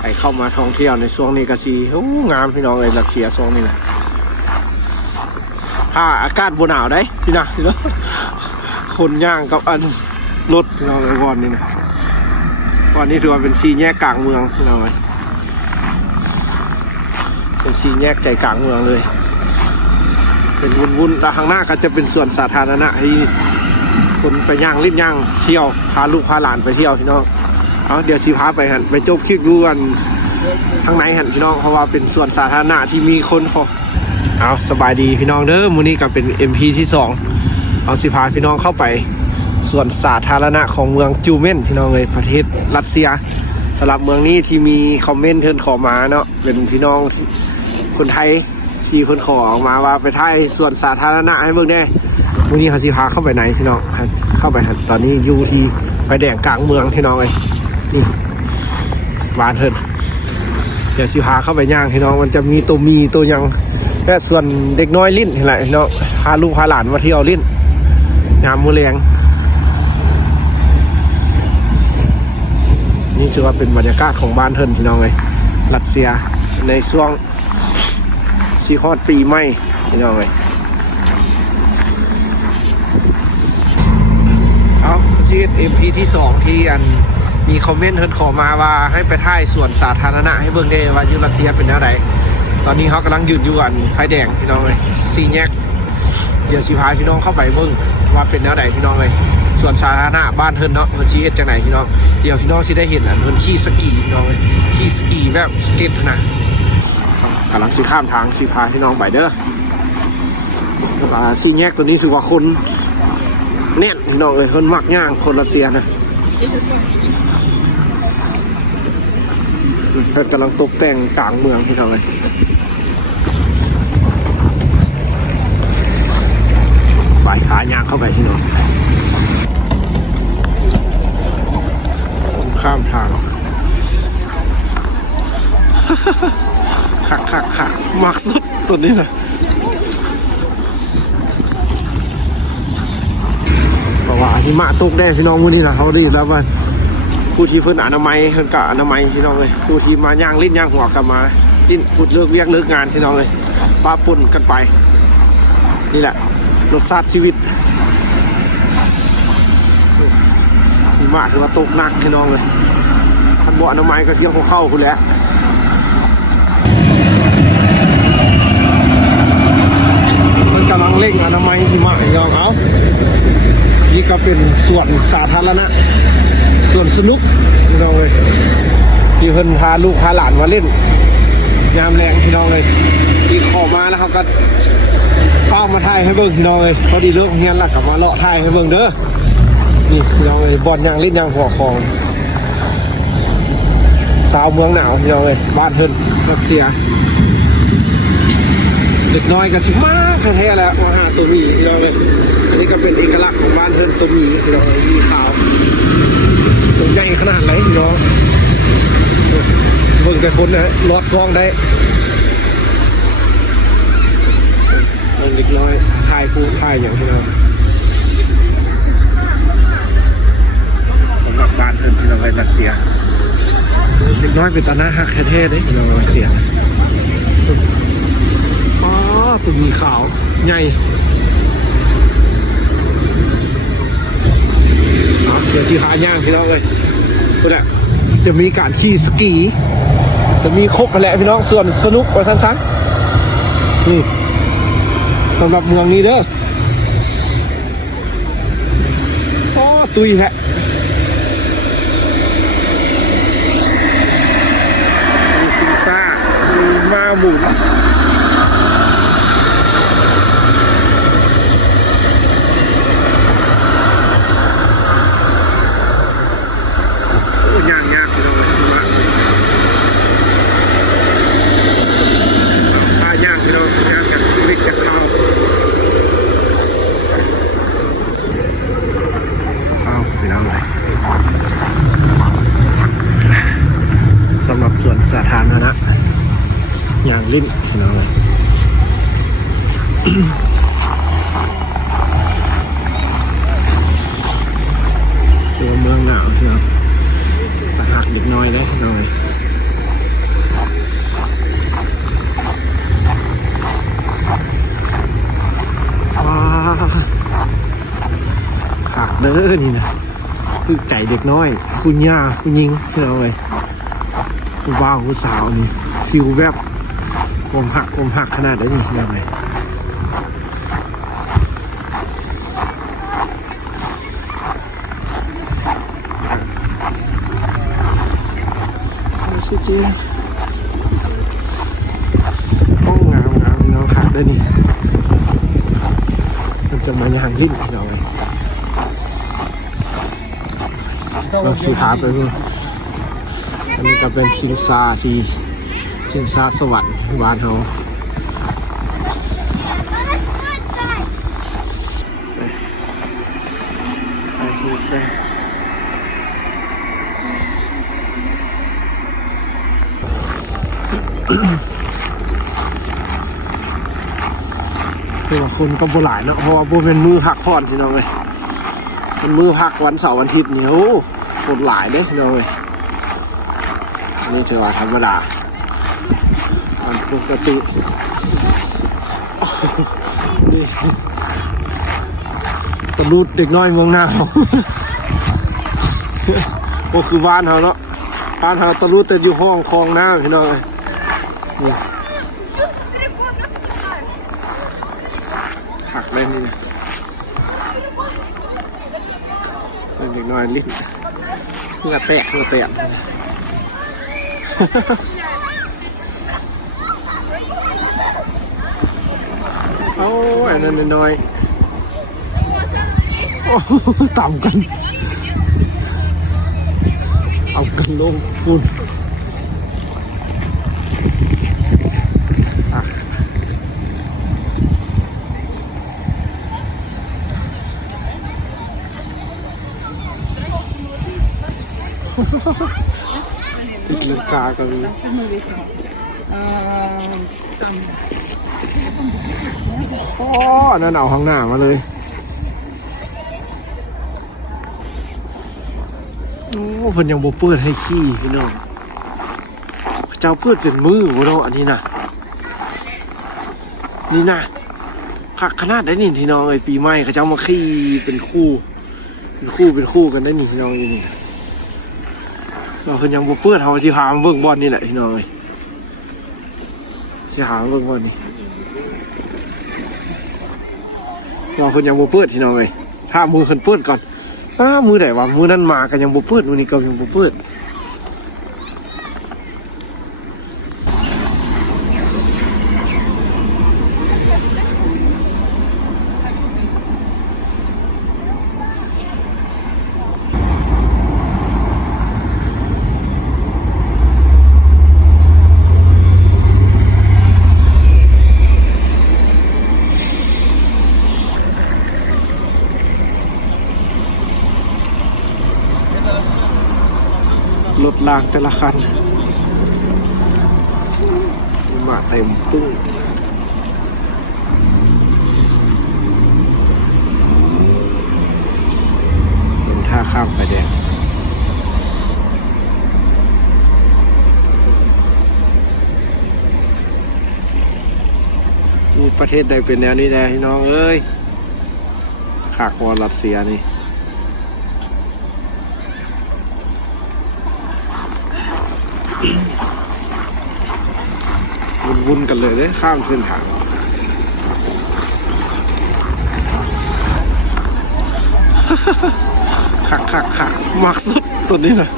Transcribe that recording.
ไปเข้ามาท่องเที่ยวในช่วงนี้ก็สีงามพี่น้องเลยรัสเซียช่วงนี้นะอากาศบนหนาวได้พี่นะพี่น้องคนย่างกับอันรถพี่น้องไอ้วันนี้นะวันนี้ถือว่าเป็น4 แยกกลางเมืองพี่น้องเลยเป็น4 แยกใจกลางเมืองเลยเป็นวุ่นๆแล้วข้างหน้าก็จะเป็นส่วนสาธารณะให้คนไปย่างลิ้นย่างเที่ยวพาลูกพาหลานไปเที่ยวพี่น้องเดี๋ยวสีพาไปหันไปจบคลิปดูกันทางไหนหันพี่น้องเพราะว่าเป็นส่วนสาธารณะที่มีคนขอเอาสบายดีพี่น้องเด้อมื้อนี้ก็เป็น MP ที่2เอาสิพาพี่น้องเข้าไปส่วนสาธารณะของเมืองจูเมนพี่น้องเลยประเทศรัสเซียสำหรับเมืองนี้ที่มีคอมเมนต์เทินขอมาเนาะเป็นพี่น้องคนไทยที่คนขอออกมาว่าไปถ่ายส่วนสาธารณะให้เบิ่งได้มื้อนี้เขาสิพาเข้าไปไหนพี่น้องเข้าไปหันตอนนี้อยู่ที่ไฟแดงกลางเมืองพี่น้องเลยนี่บ้านเทินเดี๋ยวสิพาเข้าไปย่างพี่น้องมันจะมีตัวยังแค่ส่วนเด็กน้อยลิ้นเห็นไหมพี่น้องพาลูกพาหลานมาเที่ยวลิ้นยามมื้อแลงนี่ถือว่าเป็นบรรยากาศของบ้านเทินพี่น้องเลยรัสเซียในช่วงซีคอดปีใหม่พี่น้องเลยเอาซีด MP ที่2ที่อันมีคอมเมนต์เทินขอมาว่าให้ไปถ่ายส่วนสาธารณะให้เบิ่งได้ว่าอยู่รัสเซียเป็นแนวไหนตอนนี้เขากำลังยืนอยู่อันไฟแดงพี่น้องเลย4 แยกเดี๋ยวสิพาพี่น้องเข้าไปเบิ่งว่าเป็นแนวไหนพี่น้องเลยส่วนสาธารณะบ้านเทินเนาะมันชี้จากไหนพี่น้องเดี๋ยวพี่น้องสิได้เห็นอันเทินขี่สกีพี่น้องเลยขี่สกีแบบสเก็ตนะกำลังสิข้ามทางสิพาพี่น้องไปเด้อ4 แยกตัวนี้ถือว่าคนแน่นพี่น้องเลยคนมักย่างคนรัสเซียนะกำลังตกแต่งกลางเมืองพี่น้องเลยไปหายางเข้าไปพี่น้องข้ามทางขักมักสุดตัวนี้นะเพราะว่าหิมะตกได้พี่น้องวันนี้นะเขาดีแล้วว่าผู้ที่เพิ่นอนามัยเพิ่นกะอนามัยพี่น้องเลยผู้ที่มาย่างลิ้นย่างหัวกันมาลิ้นพูดเลิกเลิกงานพี่น้องเลยป้าปุ่นกันไปนี่แหละรสชาติชีวิตหิมะคือว่าตกหนักพี่น้องเลยท่านบ่อนามัยก็เที่ยวเข้าคุณแหละมันกำลังเร่งอนามัยหิมะพี่น้องเอานี่ก็เป็นส่วนสาธารณะส่วนสนุกพี่น้องเลยที่เพิ่นพาลูกพาหลานมาเล่นยามแรงพี่น้องเลยที่ขอมาแล้วเขาก็เป้ามาถ่ายให้เบิ่งพี่น้องเลยพอดีเลิกเรียนแล้วกลับมาเลาะถ่ายให้เบิ่งเด้อนี่พี่น้องเลยบอลยางเล่นยางหัวคองสาวเมืองหนาวพี่น้องเลยบ้านเพิ่นรัสเซียเด็กน้อยกันสิมากแท้ๆแล้วมาหาตัวมีพี่น้องเลยอันนี้ก็เป็นเอกลักษณ์ของบ้านเพิ่นตัวมีพี่น้องมีขาวตัวใหญ่ขนาดไหนพี่น้องเบิ่งแต่คนนะลอดกล้องได้เด็กน้อยถ่ายผู้ถ่ายอย่างพี่น้องสำหรับบ้านเพิ่นพี่น้องรัสเซียเด็กน้อยเป็นตาหน้าหักแท้ๆเลยพี่น้องรัสเซียตัวมีขาวใหญ่เดี๋ยวชี้ขาย่างพี่น้องเลยก็ได้จะมีการขี่สกีจะมีครบไปแหละพี่น้องส่วนสนุกไปสั้นๆนี่สำหรับเมืองนี้เด้อโอ้ตุยแหละมีซีซ่ามีมาหมุนสำหรับส่วนสาธารณะอย่างลิ้นพี่น้องเลย าวเนาะตะหักเด็กน้อยได้หน่อยว้าขาดเด้อนี่นะคือใจเด็กน้อยผู้ย่าผู้หญิงเอาเลยผู้บ่าวผู้สาวนี่ฟิลแบบผมหักขนาดนี้ยังไงจริงๆห้องงามเราขาดได้นี่มันจะมาอย่างลิ้นเราไงเราสีหาไปดูอันนี้ก็เป็นสิงซาที่สิงซาสวรรค์บ้านเขาเป็นฝนก็บ่หลายเนาะเพราะว่าบ่เป็นมือพักผ่อนพี่น้องเลยเป็นมือพักวันเสาร์วันอาทิตย์เนี่ยโอ้ฝนหลายเด้พี่น้องเลยนี่ถือว่าธรรมดามันปกตินี่ตะลุดเด็กน้อยมองหน้าเขาโอ้คือบ้านเขาเนาะบ้านเขาตะลุดแต่อยู่ห้องคลองหน้าพี่น้องเลยนี่หักเลยนี่นะเด็กน้อยลิ้นเหงื่อแตกเอาอันนั้นน้อยโอ้ต่ำกันเอากันลงปุ่นพิสกาก็มีอ๋อนั่นเอาข้างหน้ามาเลยโอ้เพิ่นยังบ่เปิดให้ขี้พี่น้องเจ้าเปิดเป็นมือบ่เนาะอันนี้น่ะนี่น่ะคักขนาดได้นี่พี่น้องเอ้ยปีใหม่เขาเจ้ามาขี้เป็นคู่กันได้นี่พี่น้องนี่เราเพิ่นยังบ่เปิดเฮาสิพามาเบิ่งบอลนี่แหละพี่น้องเอ้ยสิหามาเบิ่งบอลนี่เราเพิ่นยังบ่เปิดพี่น้องเอ้ยถ้ามือเพิ่นเปิดก่อนมือไหนวะมือนั้นมาก็ยังบ่เปิดมื้อนี้ก็ยังบ่เปิดรถลากแต่ละคันมาเต็มตู้เป็นท่าข้ามไฟแดงมีประเทศใดเป็นแนวนี้แน่พี่น้องเอ้ยขากวอรัสเซียนี่วุ่นกันเลยได้ข้ามเส้นทางขักมักสุดตัวนี้นะ